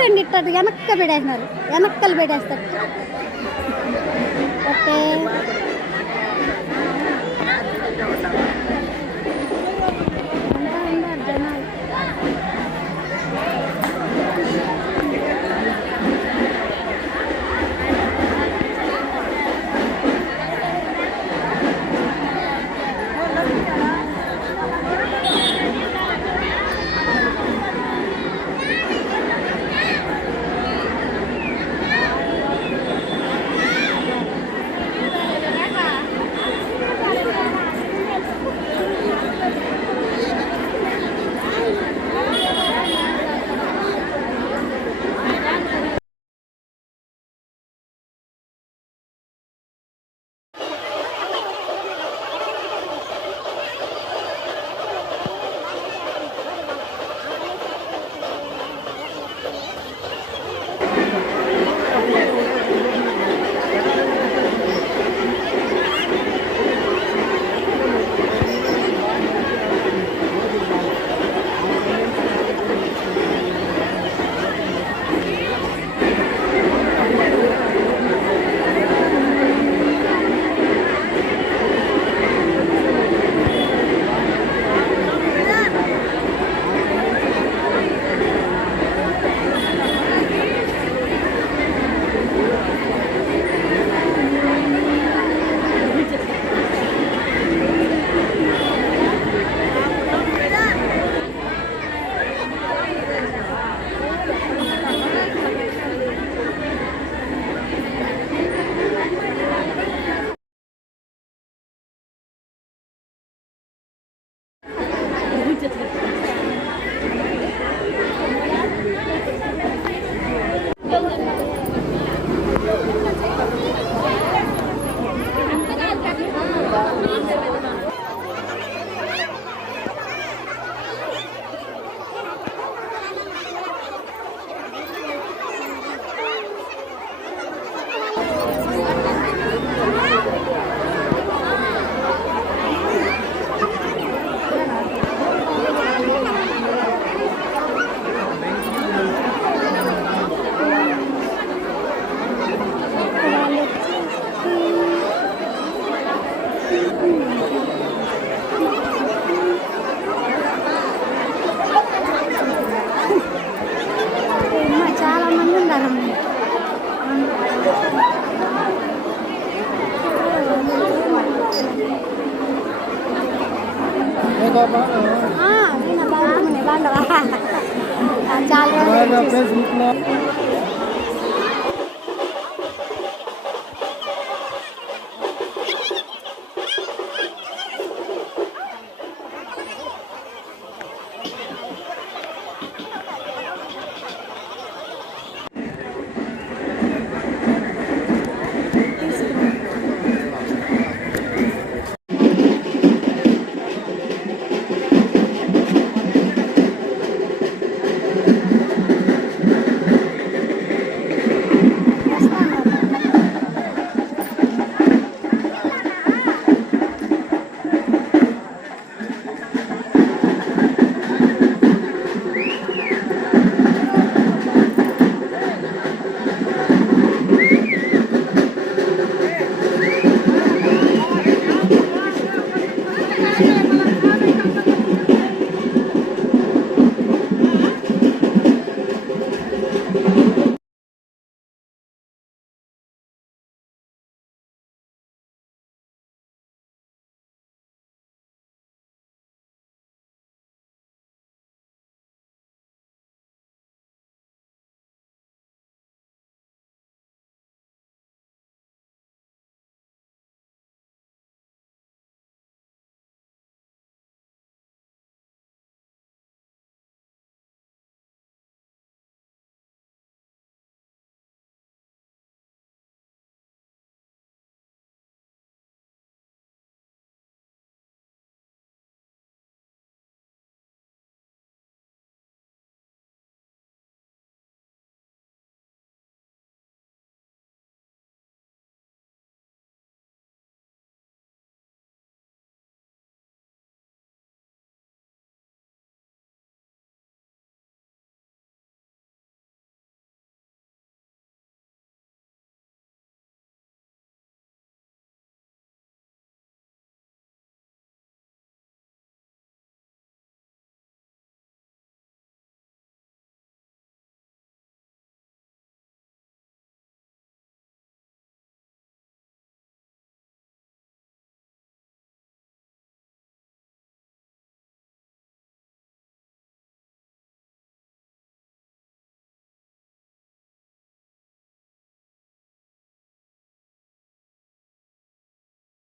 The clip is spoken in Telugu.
చూడండి ఇట్ట వెనక్క పెట్టేసినారు. వెనక్కలు పెట్టేస్తారు. ఓకే.